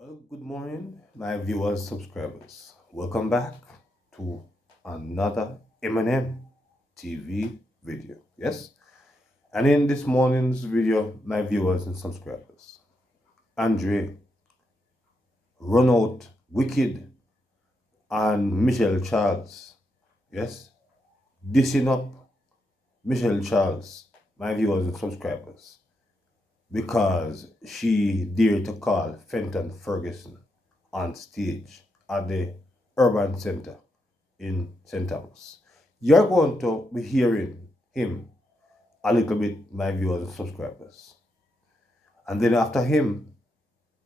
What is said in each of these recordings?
Well, good morning, my viewers, subscribers. Welcome back to another M&M TV video. Yes, and in this morning's video, my viewers and subscribers, Andrea, Run Out, Wicked, and Michelle Charles. Yes, dissing up Michelle Charles, my viewers and subscribers, because she dared to call Fenton Ferguson on stage at the Urban Center in St. Thomas. You're going to be hearing him a little bit, my viewers and subscribers. And then after him,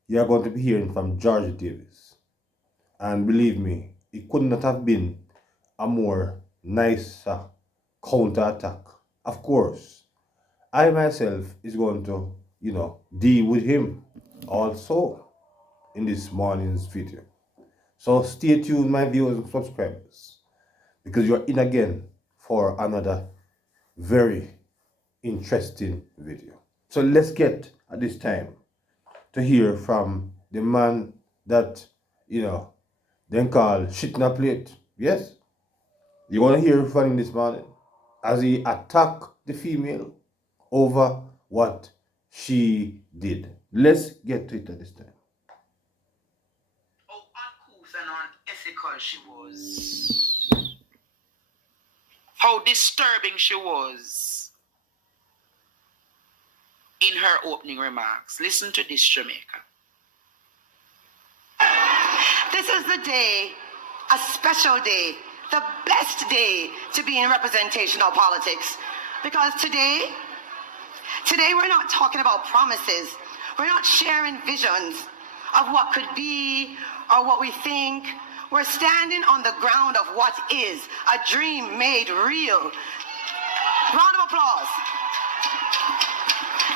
you're going to be hearing from George Davis. And believe me, it could not have been a more nicer counter attack. Of course, I myself is going to, deal with him also in this morning's video. So stay tuned, my viewers and subscribers, because you're in again for another very interesting video. So let's get at this time to hear from the man that, then call shitna plate. Yes? You want to hear from him this morning as he attacked the female over what she did. Let's get to it at this time. How uncouth and unethical she was. How disturbing she was in her opening remarks. Listen to this, Jamaica. This is the day, a special day, the best day to be in representational politics. Because today we're not talking about promises. We're not sharing visions of what could be or what we think. We're standing on the ground of what is, a dream made real. Round of applause.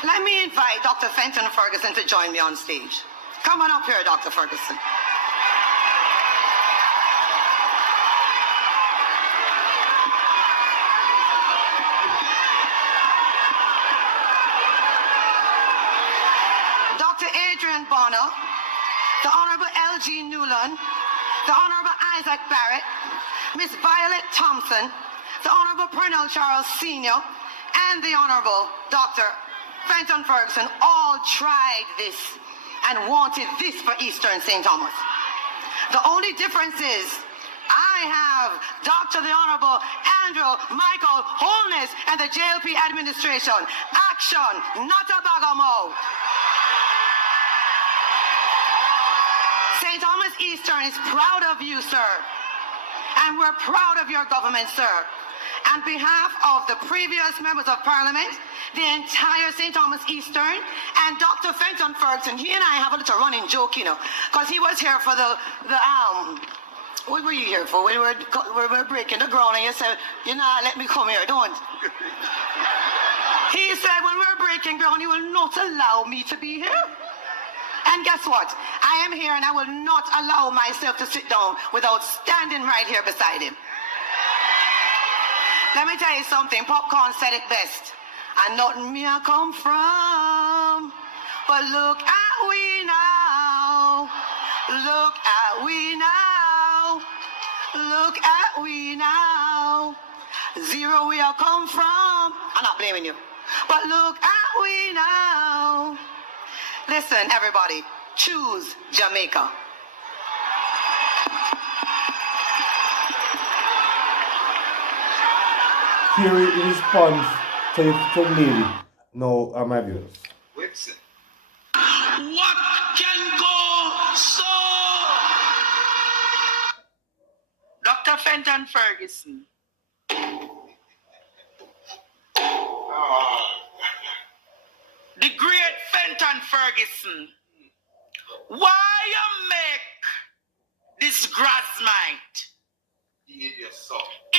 Let me invite Dr. Fenton Ferguson to join me on stage. Come on up here, Dr. Ferguson. Dr. Adrian Bonner, the Honorable L.G. Newland, the Honorable Isaac Barrett, Miss Violet Thompson, the Honorable Pernell Charles Sr., and the Honorable Dr. Fenton Ferguson all tried this and wanted this for Eastern St. Thomas. The only difference is I have Dr. the Honorable Andrew Michael Holness and the JLP administration. Action, not a bagamo. St. Thomas Eastern is proud of you, sir. And we're proud of your government, sir. On behalf of the previous members of parliament, the entire St. Thomas Eastern, and Dr. Fenton Ferguson, he and I have a little running joke, because he was here for what were you here for? We were breaking the ground and you said, let me come here, don't. He said, when we're breaking ground, you will not allow me to be here. And guess what? I am here and I will not allow myself to sit down without standing right here beside him. Let me tell you something. Popcorn said it best. And nothing me I come from. But look at we now. Look at we now. Look at we now. Zero we are come from. I'm not blaming you. But look at we now. Listen, everybody, choose Jamaica. Here is the response to the lady. No, my viewers. Whipson. What can go so? Dr. Fenton Ferguson. The great Fenton Ferguson. Why you make this grassmite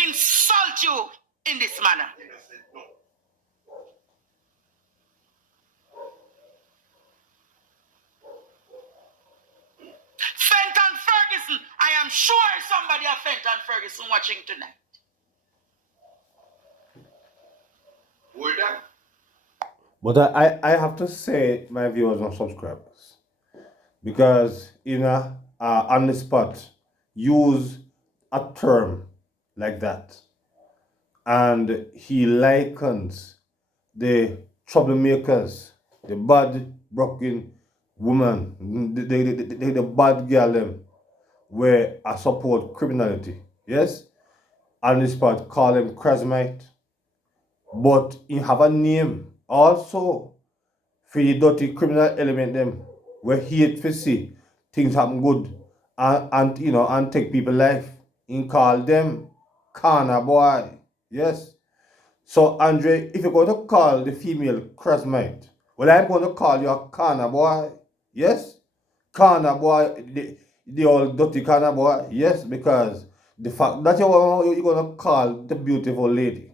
insult you in this manner? Fenton Ferguson, I am sure somebody of Fenton Ferguson watching tonight. Hold on. But I have to say, my viewers and subscribers, because on the spot use a term like that, and he likens the troublemakers, the bad broken woman, the bad girl them, where I support criminality. Yes, on the spot call him Krasmite, but he have a name also for the dirty criminal element them where hate for see things happen good and and take people life. In call them corner boy. Yes. So Andre, if you're going to call the female crossmate, well I'm going to call you a corner boy. Yes? Corner boy, the old dirty corner boy. Yes, because the fact that you're going to call the beautiful lady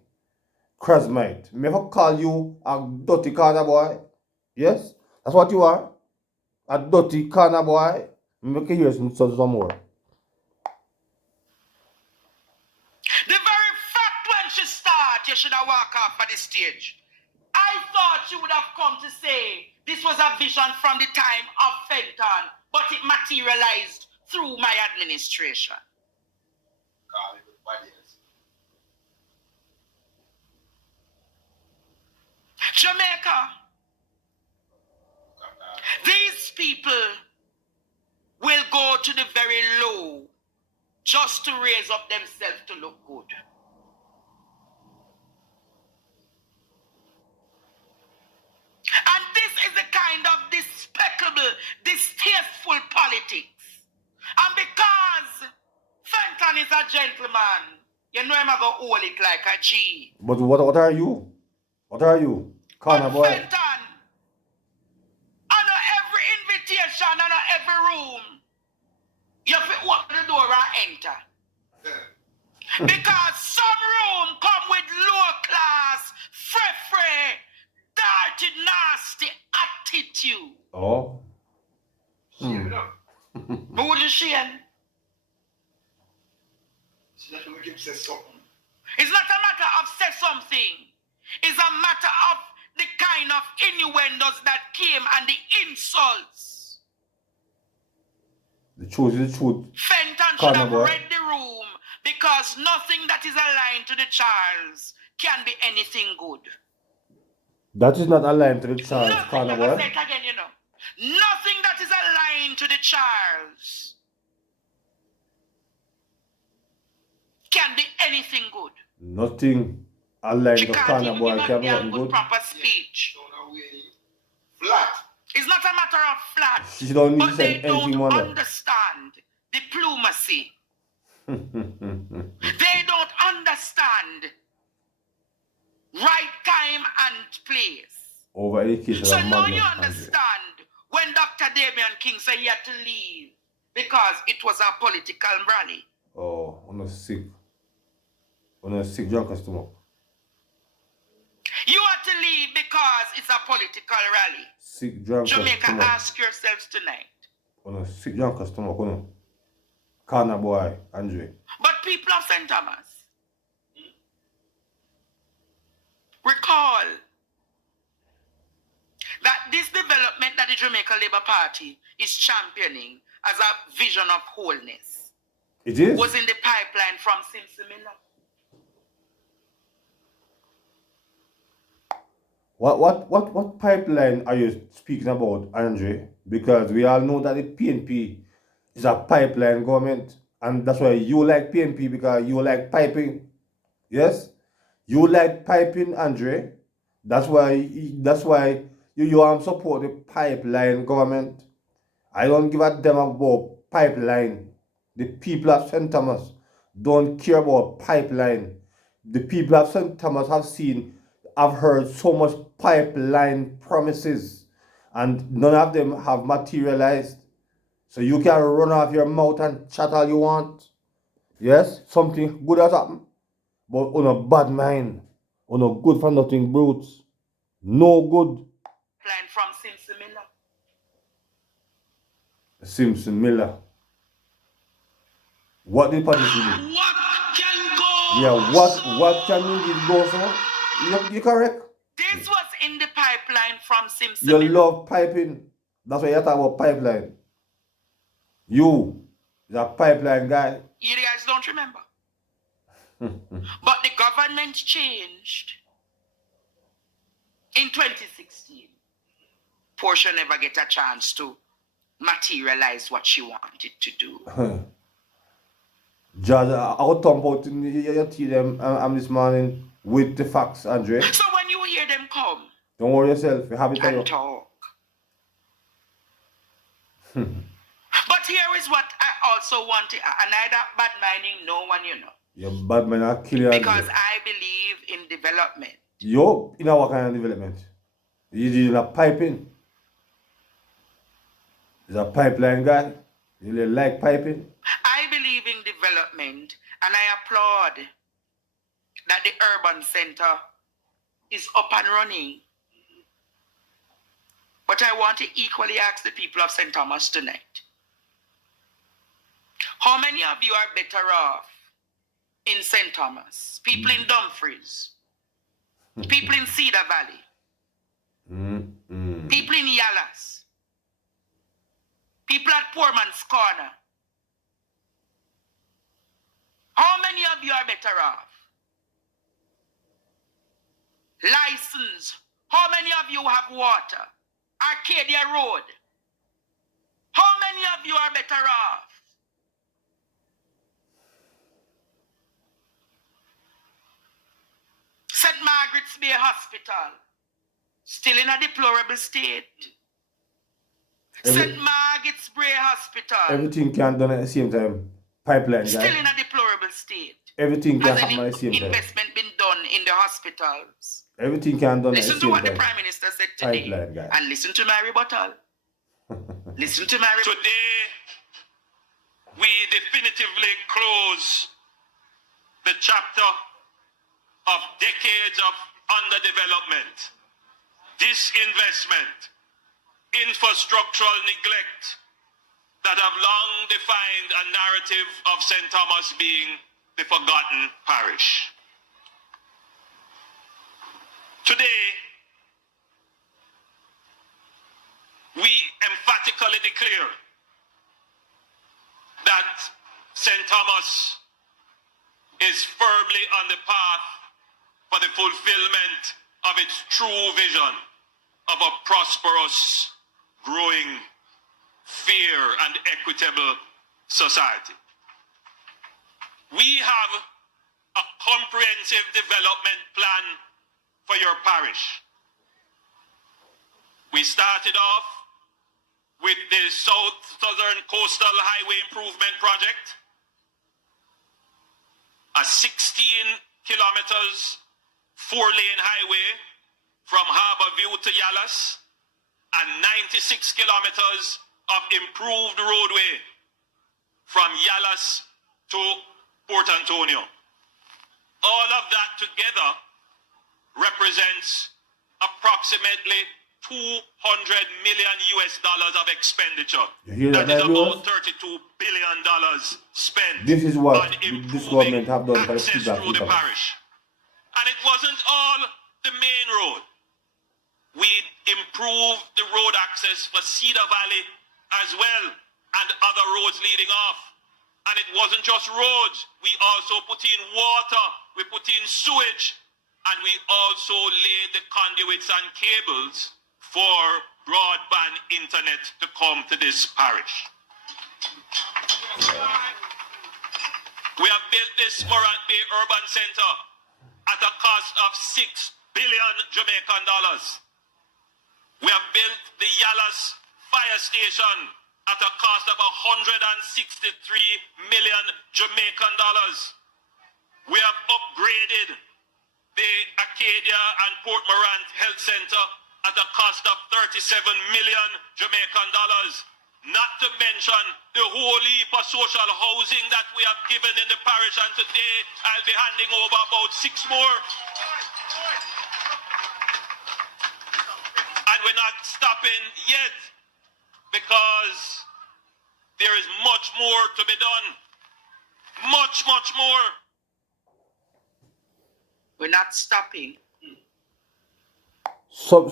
crossmate, may I call you a dirty corner boy? Yes? That's what you are. A dirty corner boy. Make you hear some more. The very fact when she start, you should have walked off at the stage. I thought she would have come to say this was a vision from the time of Fenton, but it materialized through my administration. Jamaica, these people will go to the very low just to raise up themselves to look good. And this is the kind of despicable, distasteful politics. And because Fenton is a gentleman, you know him a go hold it like a G. But what are you? What are you? Corner boy. Fenton, under every invitation, under every room, you have to open the door and enter. Because some room come with low class, free, dirty, nasty attitude. Oh. But what is she in? It's not a matter of say something. It's a matter of the kind of innuendos that came and the insults. The truth is the truth. Fenton should have read the room because nothing that is aligned to the Charles can be anything good. That is not aligned to the Charles, corner boy. Say it again, you know. Nothing that is aligned to the Charles can be anything good. Nothing aligned to corner boy can be nothing good. Proper speech. Flat. It's not a matter of flat. She don't need but to they say don't anything more. Understand diplomacy. They don't understand right time and place. Over education. So now you understand when Dr. Damian King said he had to leave because it was a political rally. Oh, I'm not sick. I'm not sick drunk customer. You had to leave because it's a political rally. Sick drunk Jamaica, customer. ask yourselves tonight. I'm not sick drunk customer. Corner boy, Andre. But people of St. Thomas, recall that this development that the Jamaica Labour Party is championing as a vision of wholeness. It is? Was in the pipeline from Simpson Miller. What pipeline are you speaking about, Andre? Because we all know that the PNP is a pipeline government, and that's why you like PNP, because you like piping. Yes? You like piping, Andre. That's why you support the pipeline government. I don't give a damn about pipeline. The people of St. Thomas don't care about pipeline. The people of St. Thomas have heard so much pipeline promises, and none of them have materialized. So you can run off your mouth and chat all you want. Yes, something good has happened. But on a bad mind, on a good for nothing brutes. No good. Line from Simpson Miller. Simpson Miller. What did party do? What can go? Yeah, what can you go for? You're correct. This was in the pipeline from Simpson You Miller. love piping. That's why you talk about pipeline. You, the pipeline guy. You guys don't remember. But the government changed in 2016. Portia never get a chance to materialize what she wanted to do. Judge, I'll thump out in your tea them this morning with the facts, Andrea. So when you hear them come Don't worry yourself, you have it for and you. talk. But here is what I also want to, and I that bad minding no one, you know. Your bad man are killing Because I believe in development. Yo, in what kind of development? You did a piping. He's a pipeline guy. You like piping? I believe in development, and I applaud that the urban center is up and running. But I want to equally ask the people of St. Thomas tonight, how many of you are better off in St. Thomas? People in Dumfries, people in Cedar Valley, people in Yallas, people at Poorman's Corner. How many of you are better off? License. How many of you have water? Arcadia Road. How many of you are better off? St. Margaret's Bay Hospital, still in a deplorable state. St. Margaret's Bay Hospital. Everything can done at the same time. Pipeline guy. Still in a deplorable state. Everything can Has happen any at the same time. investment been done in the hospitals? Everything can done Listen at the to same what time. the Prime Minister said today. Pipeline guy. And listen to my rebuttal. Listen to my rebuttal. Today, we definitively close the chapter of decades of underdevelopment, disinvestment, infrastructural neglect that have long defined a narrative of St. Thomas being the forgotten parish. Today, we emphatically declare that St. Thomas is firmly on the path for the fulfillment of its true vision of a prosperous, growing, fair, and equitable society. We have a comprehensive development plan for your parish. We started off with the Southern Coastal Highway Improvement Project, a 16 kilometers, 4-lane highway from Harborview to Yallas, and 96 kilometers of improved roadway from Yallas to Port Antonio. All of that together represents approximately $200 million of expenditure. You hear that, is viewers? about $32 billion spent. This is what on this improving government have done for the access people of through the St. Thomas. parish. And it wasn't all the main road. We improved the road access for Cedar Valley as well, and other roads leading off. And it wasn't just roads. We also put in water, we put in sewage, and we also laid the conduits and cables for broadband internet to come to this parish. We have built this Morant Bay Urban Center at a cost of $6 billion Jamaican dollars. We have built the Yallas Fire Station at a cost of $163 million Jamaican dollars. We have upgraded the Arcadia and Port Morant Health Center at a cost of $37 million Jamaican dollars. Not to mention the whole heap of social housing that we have given in the parish, and today I'll be handing over about 6 more. And we're not stopping yet, because there is much more to be done. Much more. We're not stopping. So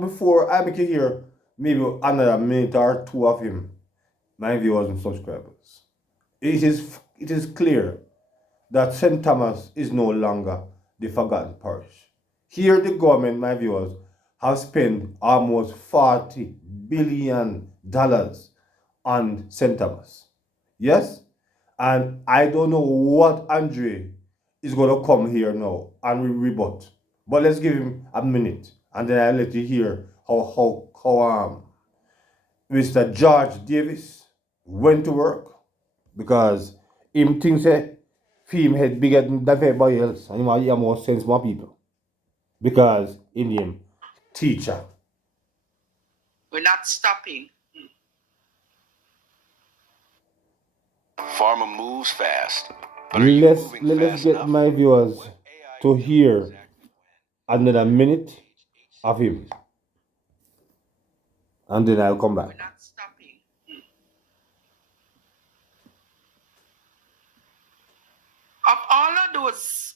before I make it here, maybe another minute or two of him my viewers and subscribers, it is clear that St. Thomas is no longer the forgotten parish. Here, the government, my viewers, have spent almost $40 billion on St. Thomas. Yes? And I don't know what Andre is going to come here now and rebut. But let's give him a minute and then I'll let you hear how Mr. George Davis went to work because him thinks him head bigger than everybody else and he have more sense more people because in him teacher. We're not stopping. Farmer moves fast. But are you Let's moving let's fast get enough? my viewers What AI to tells hear you exactly when? another minute of him and then I'll come back. We're not stopping. Of all of those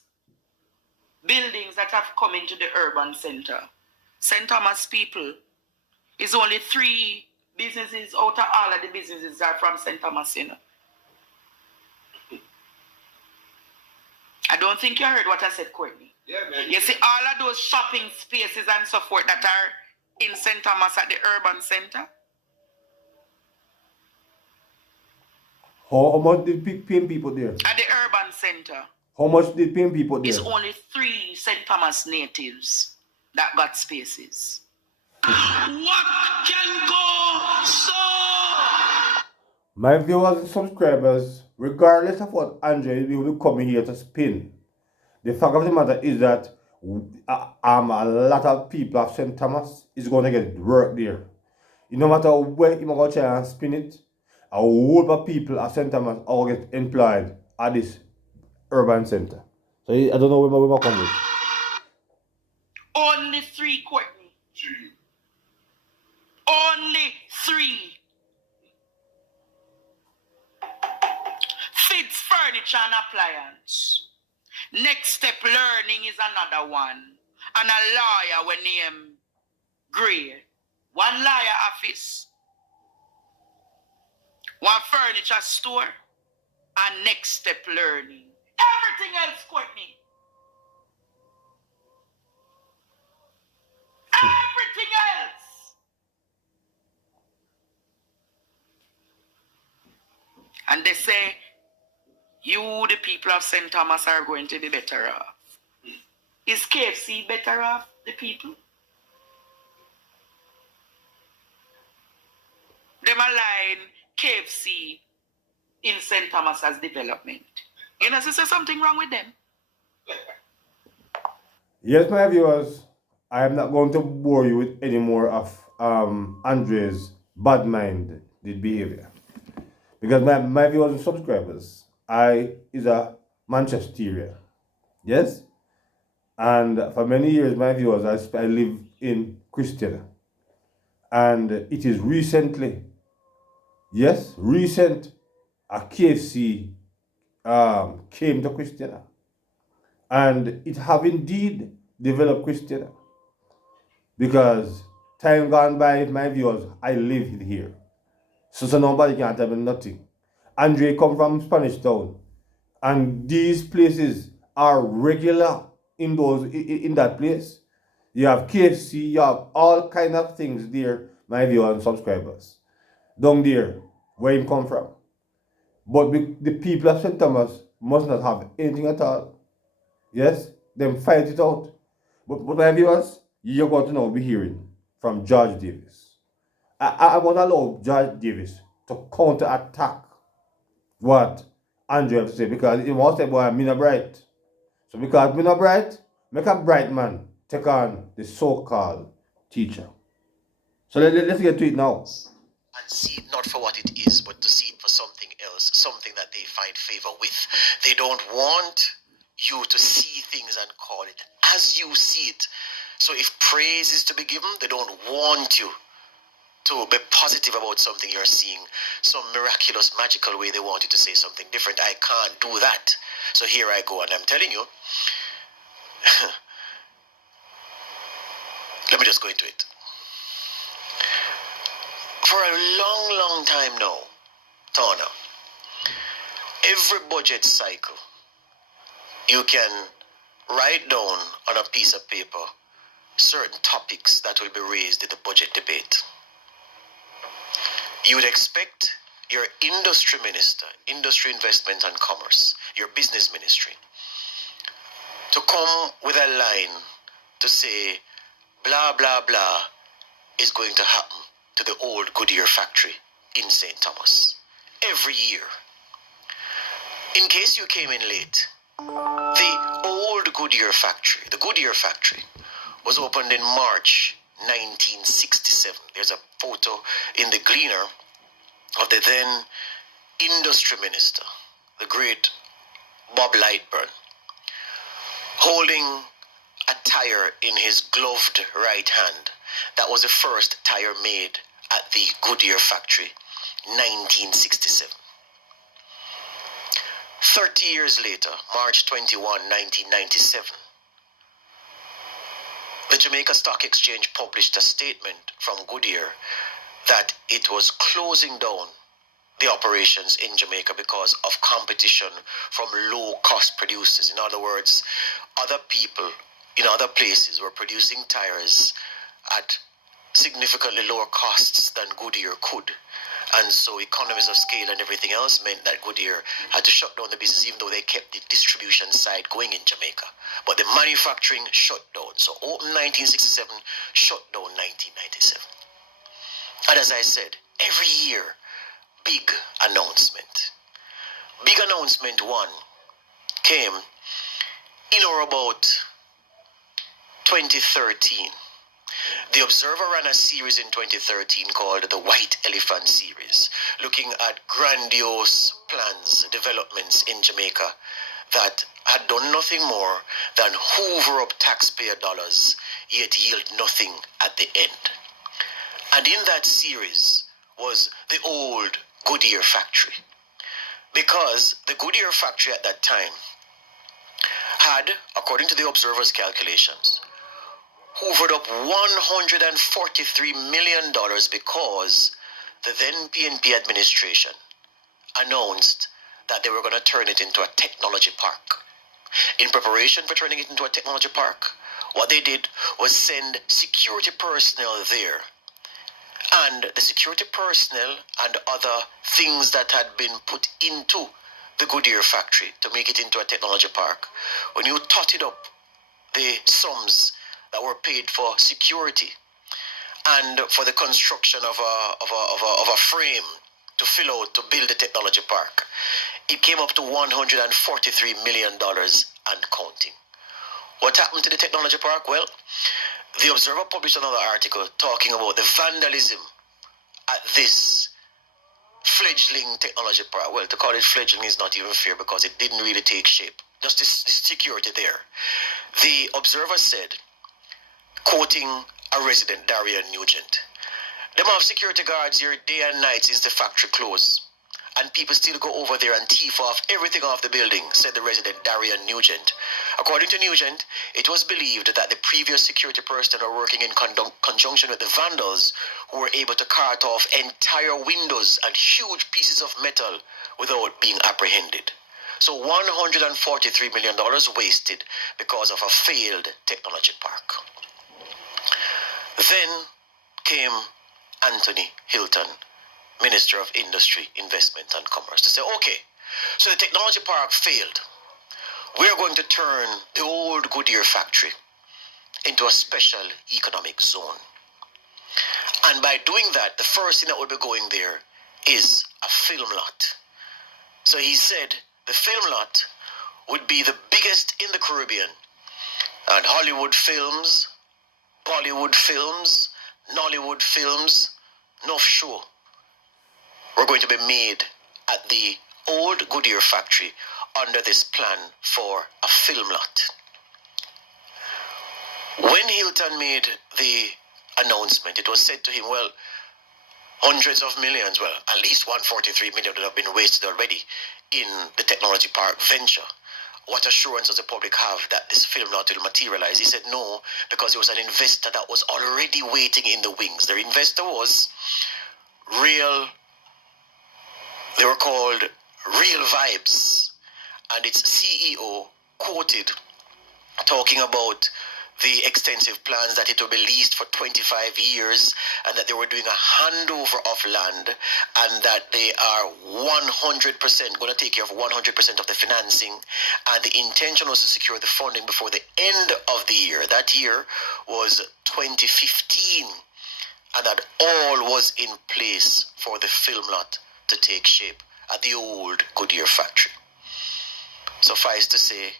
buildings that have come into the urban center, St. Thomas people is only 3 businesses out of all of the businesses are from St. Thomas, you know. I don't think you heard what I said, Courtney. Yeah, man. You see, all of those shopping spaces and so forth that are in St. Thomas at the urban center, How much did paying people there? at the urban center, How much did paying people there? it's only 3 St. Thomas natives that got spaces. What can go so? My viewers and subscribers, regardless of what Andrea will be coming here to spin, the fact of the matter is that a lot of people of St. Thomas is going to get work there. No matter where you're going to try and spin it, a whole lot of people at St. Thomas are going to get employed at this urban center. So I don't know where we're coming with. Only 3, Courtney. Only 3. Fits Furniture and Appliance. Next Step Learning is another one. And a lawyer we name Gray. 1 lawyer office. 1 furniture store. And Next Step Learning. Everything else, Courtney. Everything else. And they say, you, the people of St. Thomas, are going to be better off. Is KFC better off the people? Them align KFC in St. Thomas as development. You know, so there's something wrong with them. Yes, my viewers, I am not going to bore you with any more of Andre's bad-minded behavior. Because my viewers and subscribers, I is a Manchesterian. Yes? And for many years, my viewers, I live in Christiana. And it is recently, yes, recent, a KFC came to Christiana. And it have indeed developed Christiana. Because time gone by, my viewers, I live here. So nobody can tell me nothing. Andre come from Spanish Town. And these places are regular in that place. You have KFC, you have all kind of things there, my viewers and subscribers. Down there, where him come from. But the people of St. Thomas must not have anything at all. Yes? Them fight it out. But my viewers, you're going to now be hearing from George Davis. I want to allow George Davis to counter-attack what Andrea have to say because he wants to say, boy, I'm not bright. So because I'm not bright, make a bright man take on the so-called teacher. So let's get to it now. And see it not for what it is, but to see it for something else, something that they find favor with. They don't want you to see things and call it as you see it. So if praise is to be given, they don't want you to be positive about something you're seeing, some miraculous, magical way they want you to say something different. I can't do that. So here I go, and I'm telling you, let me just go into it. For a long, long time now, Turner, every budget cycle, you can write down on a piece of paper certain topics that will be raised in the budget debate. You would expect your industry minister, industry, investment and commerce, your business ministry, to come with a line to say, blah, blah, blah is going to happen to the old Goodyear factory in St. Thomas every year. In case you came in late, the old Goodyear factory, the Goodyear factory, was opened in March 1967. There's a photo in the Gleaner of the then industry minister, the great Bob Lightburn, holding a tire in his gloved right hand. That was the first tire made at the Goodyear factory, 1967. 30 years later, March 21, 1997, the Jamaica Stock Exchange published a statement from Goodyear that it was closing down the operations in Jamaica because of competition from low-cost producers. In other words, other people in other places were producing tires at significantly lower costs than Goodyear could. And so economies of scale and everything else meant that Goodyear had to shut down the business, even though they kept the distribution side going in Jamaica. But the manufacturing shut down. So open 1967, shut down 1997. And as I said, every year, big announcement. Big announcement one came in or about 2013. The Observer ran a series in 2013 called the White Elephant Series, looking at grandiose plans, developments in Jamaica that had done nothing more than hoover up taxpayer dollars, yet yield nothing at the end. And in that series was the old Goodyear factory. Because the Goodyear factory at that time had, according to the Observer's calculations, hoovered up $143 million because the then PNP administration announced that they were going to turn it into a technology park. In preparation for turning it into a technology park, what they did was send security personnel there. And the security personnel and other things that had been put into the Goodyear factory to make it into a technology park, when you totted up the sums that were paid for security and for the construction of a frame to fill out to build the technology park, it came up to $143 million and counting. What happened to the technology park? Well, the Observer published another article talking about the vandalism at this fledgling technology park. Well, to call it fledgling is not even fair because it didn't really take shape. Just the security there. The Observer said, quoting a resident, Darian Nugent, "Them have security guards here day and night since the factory closed. And people still go over there and thief off everything off the building," said the resident Darian Nugent. According to Nugent, it was believed that the previous security personnel were working in conjunction with the vandals who were able to cart off entire windows and huge pieces of metal without being apprehended. So $143 million wasted because of a failed technology park. Then came Anthony Hilton, Minister of Industry, Investment and Commerce, to say, okay, so the technology park failed. We're going to turn the old Goodyear factory into a special economic zone. And by doing that, the first thing that will be going there is a film lot. So he said the film lot would be the biggest in the Caribbean. And Hollywood films, Bollywood films, Nollywood films, North Shore were going to be made at the old Goodyear factory under this plan for a film lot. When Hilton made the announcement, it was said to him, well, hundreds of millions, well, at least 143 million would have been wasted already in the technology park venture. What assurance does the public have that this film lot will materialize? He said no, because it was an investor that was already waiting in the wings. The investor was real They were called Real Vibes, and its CEO quoted talking about the extensive plans that it will be leased for 25 years and that they were doing a handover of land and that they are 100% going to take care of 100% of the financing, and the intention was to secure the funding before the end of the year. That year was 2015, and that all was in place for the film lot to take shape at the old Goodyear factory. Suffice to say,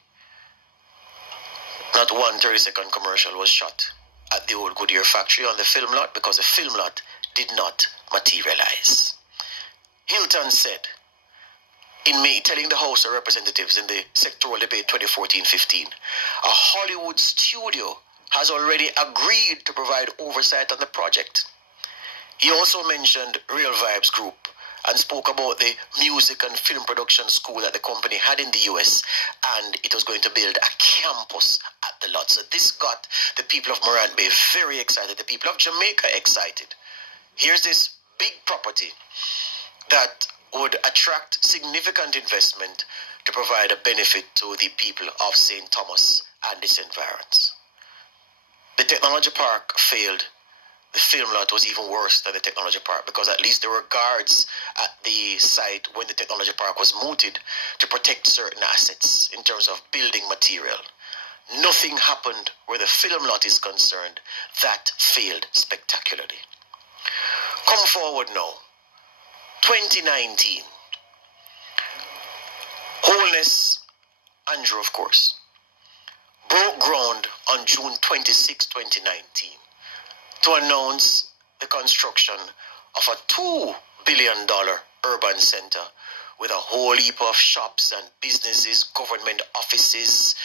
not one 30-second commercial was shot at the old Goodyear factory on the film lot because the film lot did not materialize. Hilton said, in May, telling the House of Representatives in the sectoral debate 2014-15, a Hollywood studio has already agreed to provide oversight on the project. He also mentioned Real Vibes Group and spoke about the music and film production school that the company had in the US, and it was going to build a campus at the lot. So this got the people of Morant Bay very excited, the people of Jamaica excited. Here's this big property that would attract significant investment to provide a benefit to the people of St. Thomas and its environs. The technology park failed. The film lot was even worse than the technology park because at least there were guards at the site when the technology park was mooted to protect certain assets in terms of building material. Nothing happened where the film lot is concerned. That failed spectacularly. Come forward now. 2019. Wholeness, Andrew, of course, broke ground on June 26, 2019. To announce the construction of a $2 billion urban center with a whole heap of shops and businesses, government offices,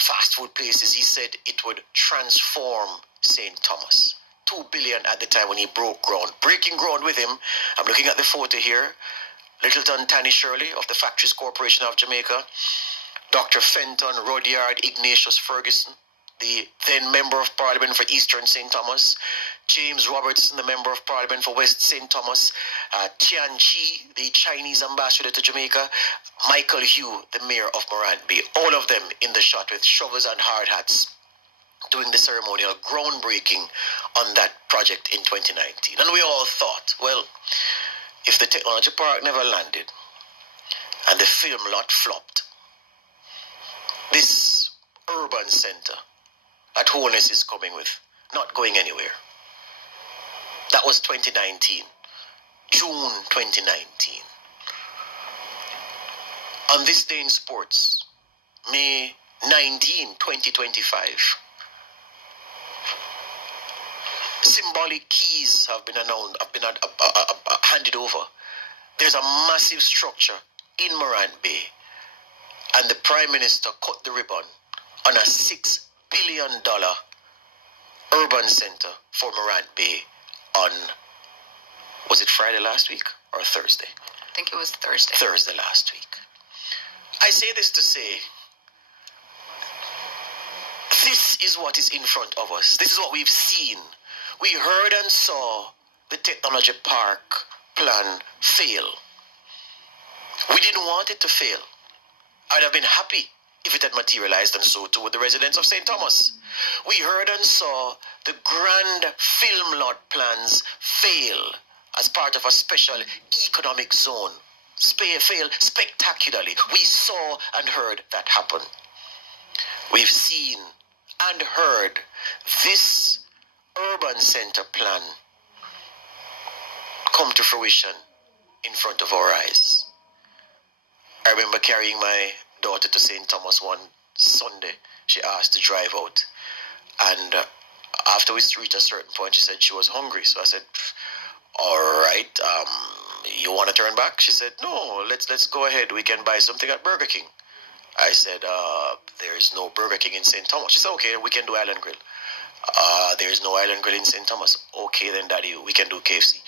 fast food places. He said it would transform St. Thomas. $2 billion at the time when he broke ground. Breaking ground with him, I'm looking at the photo here, Littleton Tanny Shirley of the Factories Corporation of Jamaica, Dr. Fenton Rodyard Ignatius Ferguson, the then Member of Parliament for Eastern St. Thomas, James Robertson, the Member of Parliament for West St. Thomas, Tian Chi, the Chinese ambassador to Jamaica, Michael Hugh, the Mayor of Morant Bay, all of them in the shot with shovels and hard hats doing the ceremonial groundbreaking on that project in 2019. And we all thought, well, if the technology park never landed and the film lot flopped, this urban center at Wholeness is coming with, not going anywhere. That was 2019, June 2019. On this day in sports, May 19, 2025, symbolic keys have been announced, handed over. There's a massive structure in Morant Bay, and the Prime Minister cut the ribbon on a $6 billion urban center for Morant Bay on, was it Friday last week or Thursday? I think it was Thursday. Thursday last week. I say this to say, this is what is in front of us. This is what we've seen. We heard and saw the technology park plan fail. We didn't want it to fail. I'd have been happy if it had materialized, and so too with the residents of St. Thomas. We heard and saw the grand film lot plans fail as part of a special economic zone. Fail spectacularly. We saw and heard that happen. We've seen and heard this urban center plan come to fruition in front of our eyes. I remember carrying my daughter to St. Thomas one Sunday. She asked to drive out, and after we reached a certain point, she said she was hungry. So I said, all right, you want to turn back? She said, no, let's go ahead. We can buy something at Burger King. I said, there is no Burger King in St. Thomas. She said, okay, we can do Island Grill. There is no Island Grill in St. Thomas. Okay, then, Daddy, we can do KFC.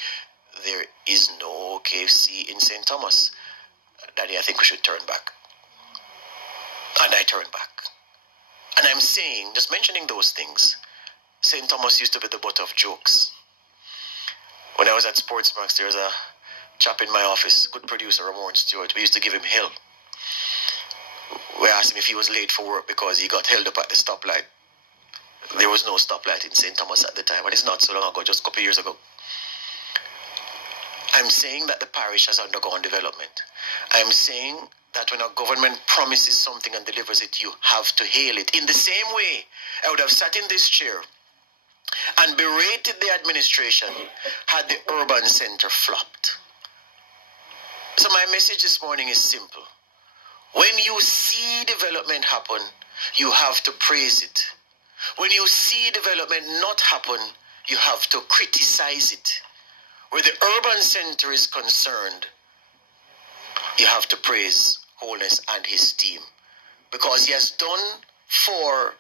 There is no KFC in St. Thomas. Daddy, I think we should turn back. And I turned back. And I'm saying, just mentioning those things, St. Thomas used to be the butt of jokes. When I was at Sportsmax, there was a chap in my office, good producer Ramon Stewart, we used to give him hell. We asked him if he was late for work because he got held up at the stoplight. There was no stoplight in St. Thomas at the time, and it's not so long ago, just a couple of years ago. I'm saying that the parish has undergone development. I'm saying that when a government promises something and delivers it, you have to hail it. In the same way, I would have sat in this chair and berated the administration had the urban center flopped. So my message this morning is simple. When you see development happen, you have to praise it. When you see development not happen, you have to criticize it. Where the urban center is concerned, you have to praise Holness and his team, because he has done for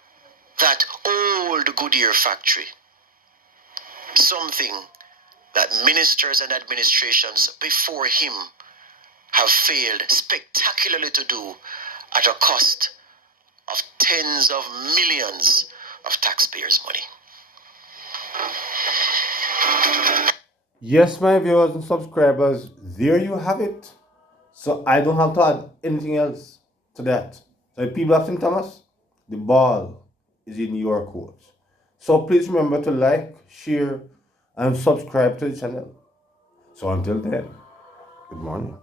that old Goodyear factory something that ministers and administrations before him have failed spectacularly to do at a cost of tens of millions of taxpayers' money. Yes, my viewers and subscribers, there you have it. So I don't have to add anything else to that. So people of St. Thomas, the ball is in your court. So please remember to like, share, and subscribe to the channel. So until then, good morning.